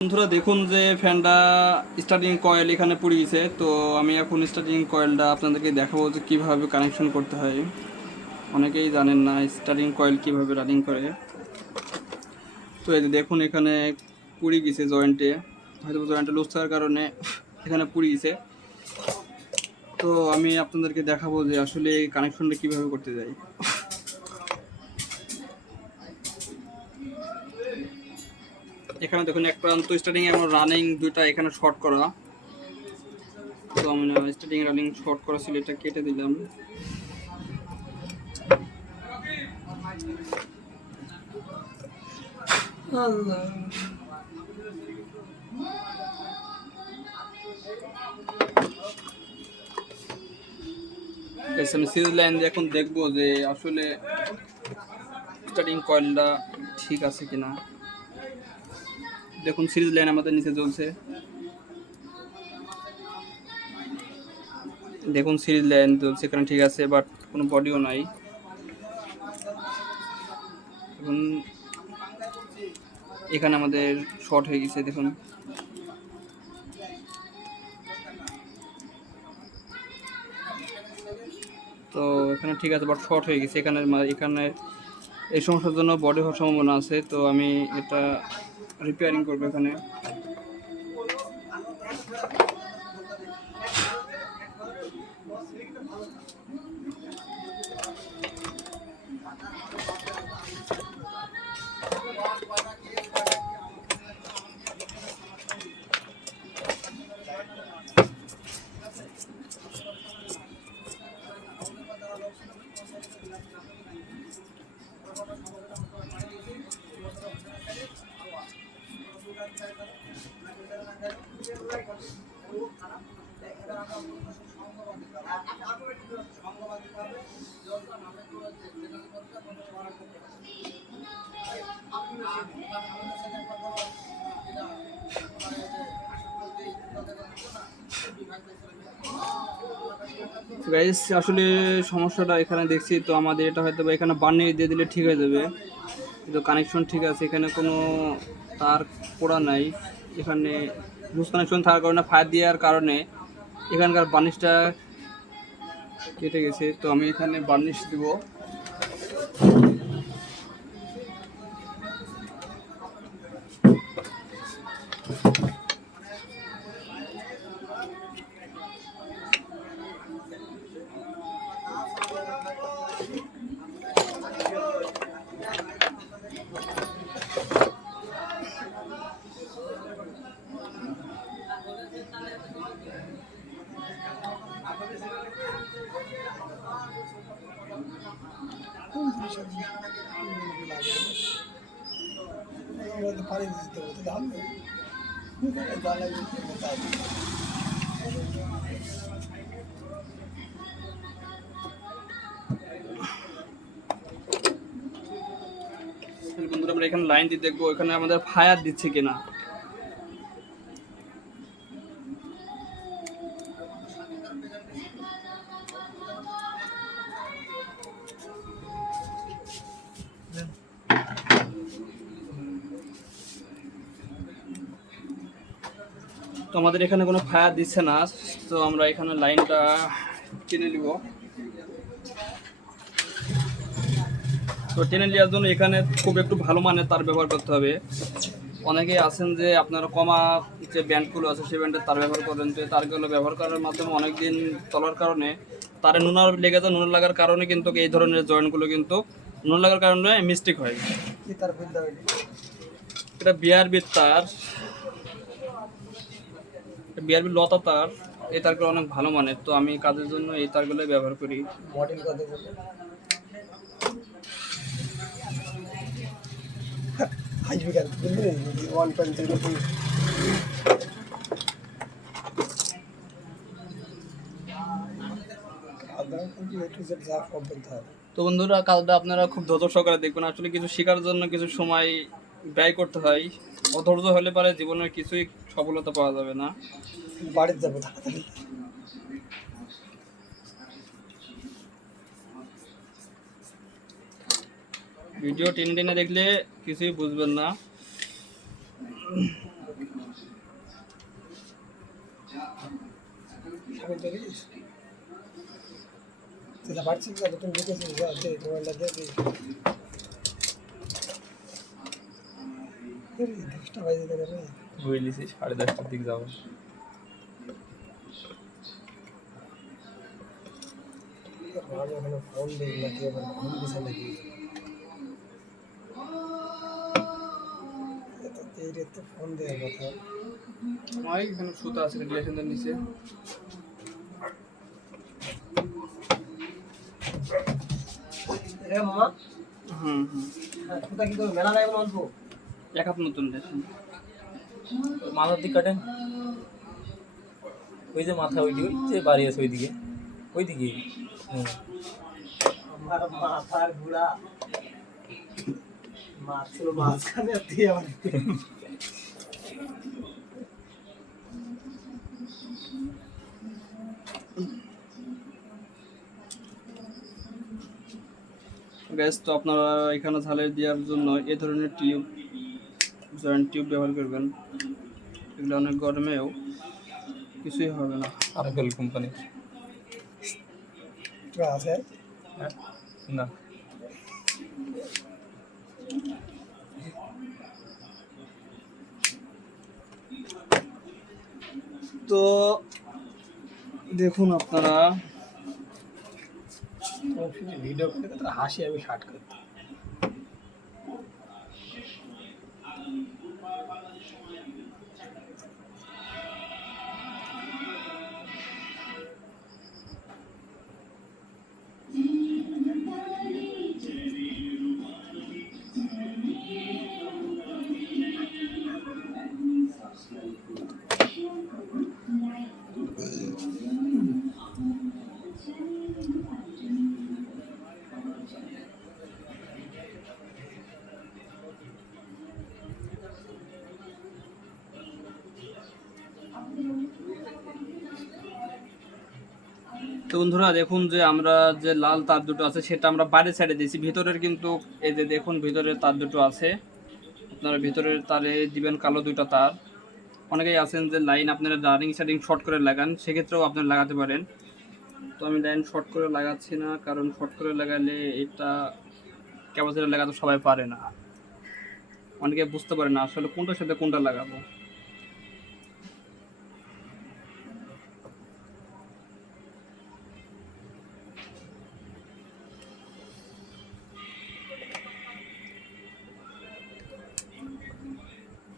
বন্ধুরা দেখুন যে ফ্যানটা স্টার্টিং কয়েল এখানে পড়ে গেছে। তো আমি এখন স্টার্টিং কয়েলটা আপনাদেরকে দেখাবো যে কীভাবে কানেকশন করতে হয়। অনেকেই জানেন না স্টার্টিং কয়েল কিভাবে রানিং করে। তো এই যে দেখুন এখানে পুড়ে গেছে জয়েন্টে, হয়তো জয়েন্টে লুজ থাকার কারণে এখানে পুড়ে গেছে। তো আমি আপনাদেরকে দেখাবো যে আসলে কানেকশনটা কীভাবে করতে যাই। এখানে দেখুন এক প্রান্ত স্টার্টিং আমার রানিং, দুইটা এখানে শর্ট করা। তো আমি স্টার্টিং রানিং শর্ট করা ছিল, এটা কেটে দিলাম। আমি সিরিজ লাইন দিয়ে এখন দেখবো যে আসলে স্টার্টিং কয়েলটা ঠিক আছে কিনা। দেখুন সিরিজ লাইন আমাদের নিচে জ্বলছে, দেখুন সিরিজ লাইন জ্বলছে এখানে ঠিক আছে, বাট কোনো বডিও নাই। এখন এখানে আমাদের শর্ট হয়ে গেছে, দেখুন তো এখানে ঠিক আছে, বাট শর্ট হয়ে গেছে এখানে। এখানে এই সমস্যার জন্য বডি হওয়ার সম্ভাবনা আছে। তো আমি এটা রিপেয়ারিং করবো এখানে। গাইস আসলে সমস্যাটা এখানে দেখছি, তো আমাদের এটা হয়তো বা এখানে বার্নি দিয়ে দিলে ঠিক হয়ে যাবে। কিন্তু কানেকশন ঠিক আছে, এখানে কোনো তার পোড়া নাই। এখানে লুজ কানেকশন থাকার কারণে, ফায়ার দেওয়ার কারণে এখানকার বার্নিশটা কেটে গেছে। তো আমি এখানে বার্নিশ দিব। পানি দিতে হবে, তাহলে বন্ধুরা আমরা এখানে লাইন দিয়ে দেখবো এখানে আমাদের ফায়ার দিচ্ছে কিনা। তো আমাদের এখানে কোনো ফায়ার দিচ্ছে না। তো আমরা এখানে লাইনটা টেনে নিব। তো টেনে নেওয়ার জন্য এখানে খুব একটু ভালো মানের তার ব্যবহার করতে হবে। অনেকেই আছেন যে আপনারা কমা যে ব্যান্ডগুলো আছে সেই ব্যান্ডের তার ব্যবহার করেন। তো তারগুলো ব্যবহার করার মাধ্যমে অনেক দিন চলার কারণে তারে নুনা লেগে যায়। নুনা লাগার কারণে কিন্তু এই ধরনের জয়েন্টগুলো কিন্তু নুনা লাগার কারণে মিস্টেক হয়। এটা বিআরবির তার, বিআরবি লতা তার। এই তারগুলো অনেক ভালো মানের। তো আমি কাজের জন্য এই তারগুলো ব্যবহার করি। মডেল কত বলে? হাইবিকার বুঝলেন 1.0 তো বন্ধুরা কাজটা আপনারা খুব ধৈর্য সহকারে দেখবেন। আসলে কিছু শেখার জন্য কিছু সময় ব্যয় করতে হয়। অধৈর্য হলে পারে জীবনের কিছুই সফলতা পাওয়া যাবে না। বাড়িতে যাবো তাড়াতাড়ি। ভিডিও টেনে টেনে দেখলে কিছুই বুঝবেন না। সামনে দেখিস সেটা পারছিস না তুমি দেখেছিস যে মোবাইলটা দেখি 10টা বাজে গেলে রে বুঝলিস 10:30টার দিকে যাবো। আমি ওখানে ফোন দিই নাকি আবার ফোন দিছে নাকি এত দেরি তো ফোন দেওয়ার কথা আমার এখানে সুতা আছে রিলেশনের নিচে। রে মামা হুম হুম, কোথা কি করে মেলা যায় অল্প এক হাত নতুন রেশন। মাথার দিক কাটেন, ওই যে মাথা ওইদিকে, ওই যে বাড়ি আছে ওইদিকে, ওইদিকে। আমার মাথার ঘোড়া মাছ ছিল মাঝখানে দিয়ে আমার গ্যাস তো আপনারা এখানে ঝালাই দেওয়ার জন্য এই ধরনের টিউব, জয়েন্ট টিউব ব্যবহার করবেন। এগুলো অনেক গরমেও কিছুই হবে না। আরএফএল কোম্পানি আছে না, তো দেখুন আপনারা, ভিডিও করে তো হাসি আমি শার্ট করতে তো বন্ধুরা দেখুন যে আমরা যে লাল তার দুটো আছে সেটা আমরা বাইরের সাইডে দিয়েছি, ভিতরের কিন্তু এই যে দেখুন ভিতরের তার দুটো আছে, আপনারা ভিতরের তারে দিবেন কালো দুটো তার। অনেকেই আছেন যে লাইন আপনারা রানিং সেটিং শর্ট করে লাগান, সেক্ষেত্রেও আপনারা লাগাতে পারেন। তো আমি লাইন শর্ট করে লাগাচ্ছি না, কারণ শর্ট করে লাগালে এটা ক্যাপাসিটার লাগাতে সবাই পারে না, অনেকে বুঝতে পারে না আসলে কোনটার সাথে কোনটা লাগাবো।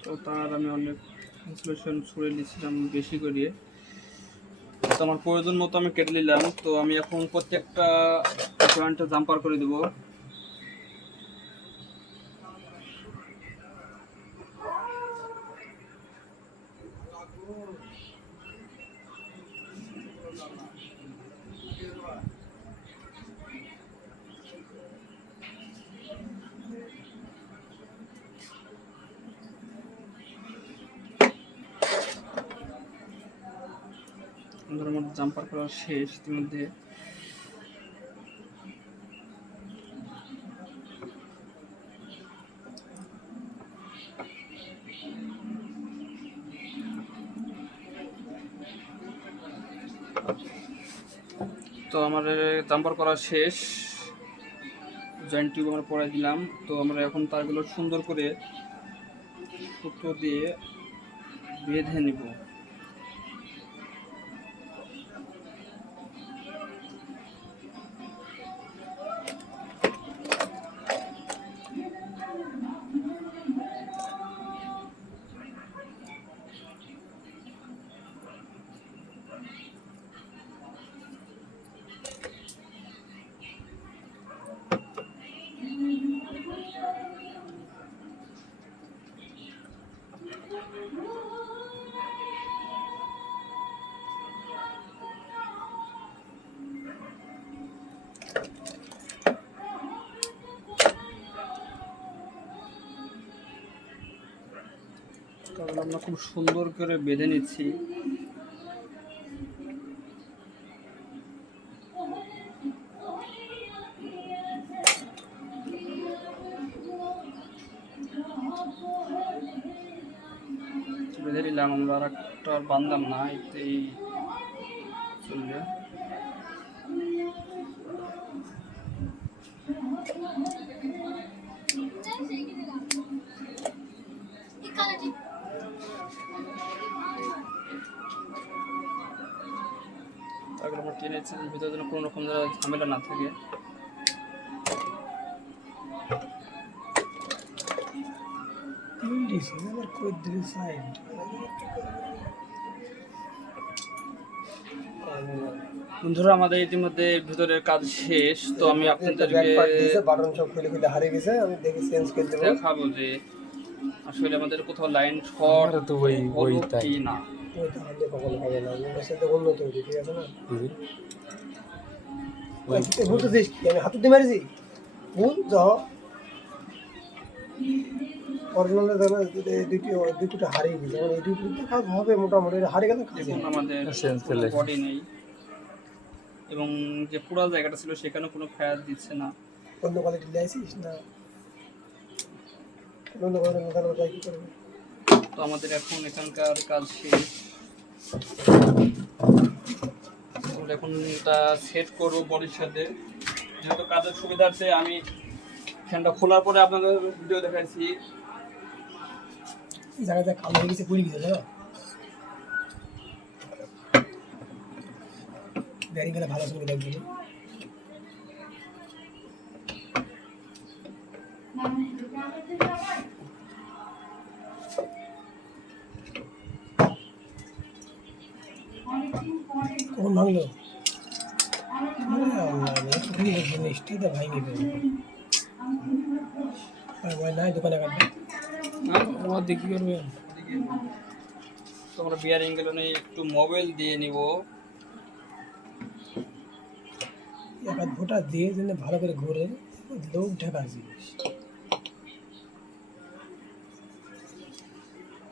তো তার আমি অনেক ইনসুলেশন ছুড়ে নিয়েছিলাম বেশি করে, তো আমার প্রয়োজন মতো আমি কেটে নিলাম। তো আমি এখন প্রত্যেকটা জয়েন্টে জাম্পার করে দেবো। ধরো আমার জাম্পার করা শেষ ইতিমধ্যে। তো আমার জাম্পার করা শেষ, জয়েন্ট টিউব আমরা পরাই দিলাম। তো আমরা এখন তারগুলো সুন্দর করে সুতো দিয়ে বেঁধে নিব। কারণ আমরা খুব সুন্দর করে বেঁধে নিচ্ছি। বেঁধে নিলাম আমরা, আর একটা বান্ধলাম না, এতেই চলবে। তারপর আমরা টেনেছি ভিতরে যেন কোনো রকম ঝামেলা না থাকে। আবার কই দিলি সাইড বন্ধুরা, আমাদের ইতিমধ্যে ভিতরের কাজ শেষ, তো আমি আপনাদেরকে বাটন সব খুলে খুলে হারিয়ে গেছে, আমি দেখি চেঞ্জ করে দেবো। দেখাবো যে আসলে আমাদের কোথাও লাইন শর্ট তো ওই তাই কি না। ওই তাহলে কখনো হবে না, ওটার সাথে অন্য তৈরি, ঠিক আছে না? বলতেছিস কি আমি হাতুড়ি মারিছি? ভুল যাও অরিজিনালে দুইটা হারিয়ে গেছে, মানে এই দুইটা কাজ হবে মোটামুটি, হারিয়ে গেলে কাজ দেখুন আমাদের Sense ফেলে। বডি নেই, এবং যে পুরো জায়গাটা ছিল সেখানে কোনো ফায়ার দিচ্ছে না। অন্য কোয়ালিটি লাইছিস না অন্য কোয়ালিটি না, ওটা কি করবে? তো আমাদের এখন এখানকার কাজ শেষ, আমরা এখন এটা সেট করবো বডির সাথে। যেহেতু কাজের সুবিধার্থে আমি ফ্যানটা খোলার পরে আপনাদের ভিডিও দেখাইছি। এই জায়গাটা কালো হয়ে গেছে, পুড়ে গেছে, জানো? ব্যারিং গেলে ভালো সুবিধা দেখবি। কখন ভাঙলো? জিনিসটি তো ভাঙে দেবে। নাই দোকানে কাটবে, আমার দেখি করবে। তো আমরা বিয়ারিং গেলে একটু মোবাইল দিয়ে নিব। এক হাত ভোটা দিয়ে যেন ভালো করে ঘুরে লোক ঢাকার জিনিস।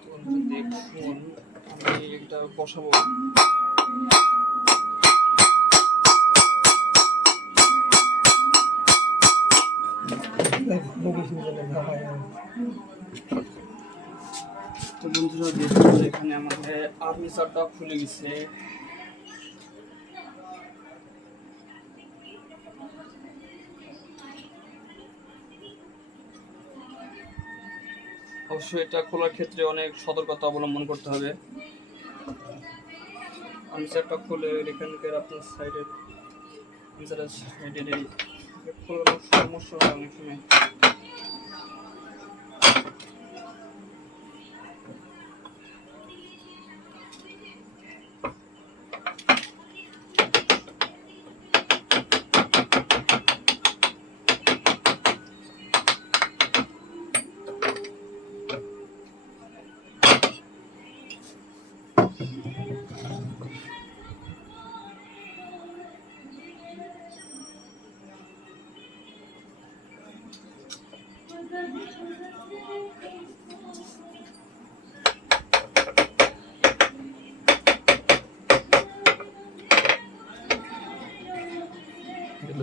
তো দেখুন আমি এটা বসাবো। তো বন্ধুরা দেখুন এখানে আমাদের আর্মিচারটা খুলে গেছে। অবশ্যই এটা খোলার ক্ষেত্রে অনেক সতর্কতা অবলম্বন করতে হবে। আর্মিচারটা খুলে এখানকার আপনার সাইডের সাইডের খোলার সমস্যা হয় অনেক সময়।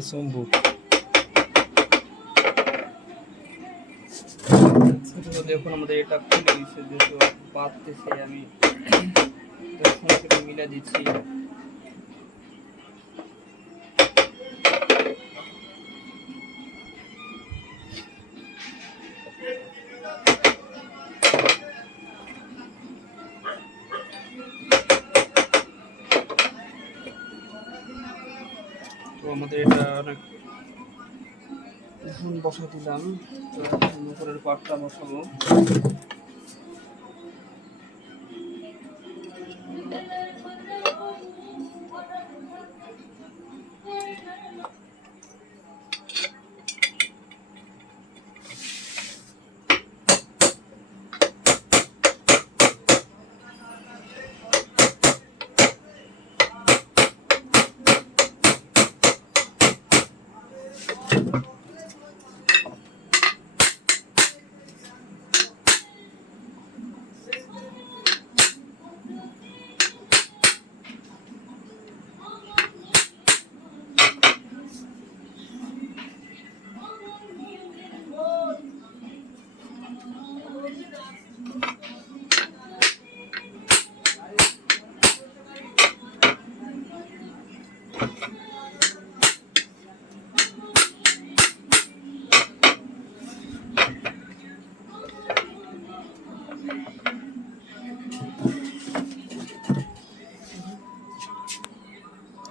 চুম্বুক তো দেখুন আমাদের এটা খুলে গেছে, যেহেতু বাঁধতেছে আমি মিলে দিচ্ছি। তো আমাদের এটা অনেক এখন বসা দিলাম, তো এখন উপরের পাটটা বসাবো।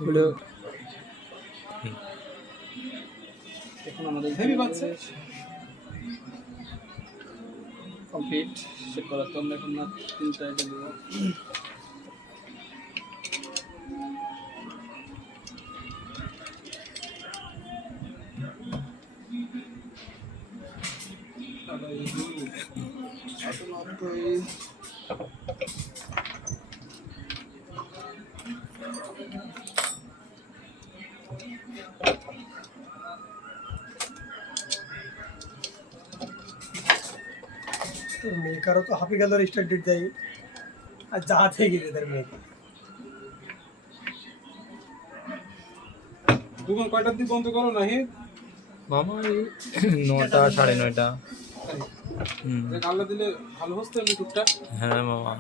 হলো এখন আমাদের হেভি বাজছে কমপ্লিট চেক করার তো আমরা এখন না 3টা এটা দেবো। তোর মেয়েকারও তো হাফি গেল স্টার্ট ডেট দেয় আর যা থেকে গেছে তার মেয়েকে। দোকান কয়টার দিক বন্ধ করো নাহি? মামা এই 9টা 9:30। আল্লাহ দিলে ভালো হচ্ছে আমি টুকটাক। হ্যাঁ মামা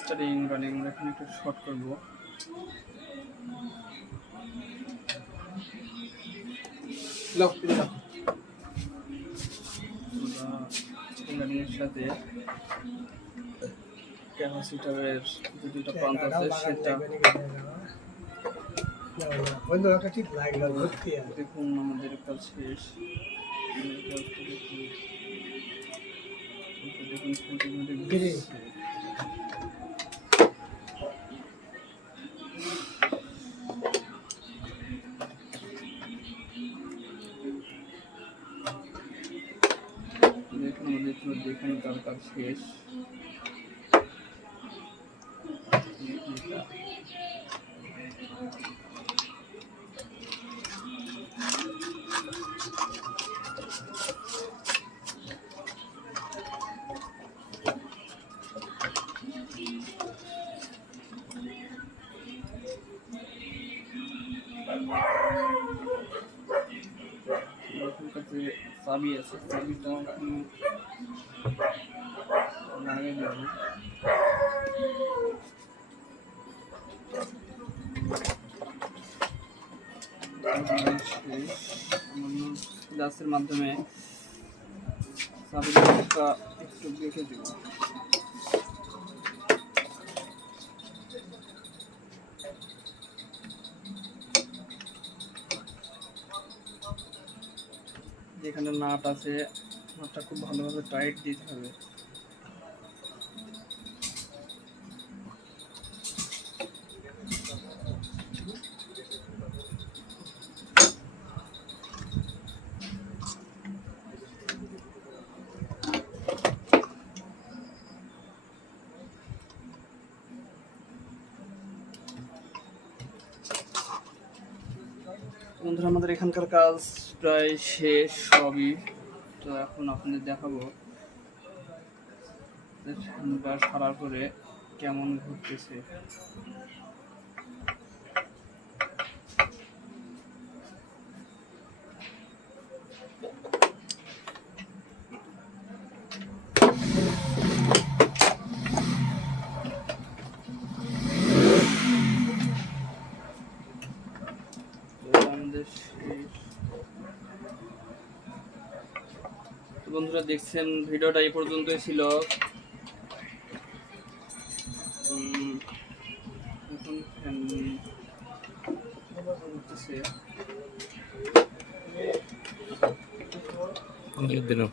স্টার্টিং রানিং আমরা এখানে একটু শর্ট করবো। লাও এটা লাও। রানিং এর সাথে ক্যাপাসিটরের যে দুটো প্রান্ত আছে সেটা বন্ধু একটা ঠিক লাগলো ভর্তি আছে। দেখুন আমাদের কাজ শেষ। দেখুন বেরে দেখুন আমাদের পুরো দেখুন তার কাজ শেষ। কাছে চাবি আছে, চাবিটা লাগিয়ে দেব। গ্লাসের মাধ্যমে চাবিটা একটু দেখে দেব। যেখানে নাট আছে নাটটা খুব ভালোভাবে টাইট দিতে হবে। বন্ধুরা আমাদের এখানকার কাজ প্রায় শেষ সবই। তো এখন আপনাদের দেখাবো হ্যান্ডবার সারার পরে কেমন ঘুরতেছে। বন্ধুরা দেখছেন ভিডিওটা এই পর্যন্তই ছিল। দিলাম।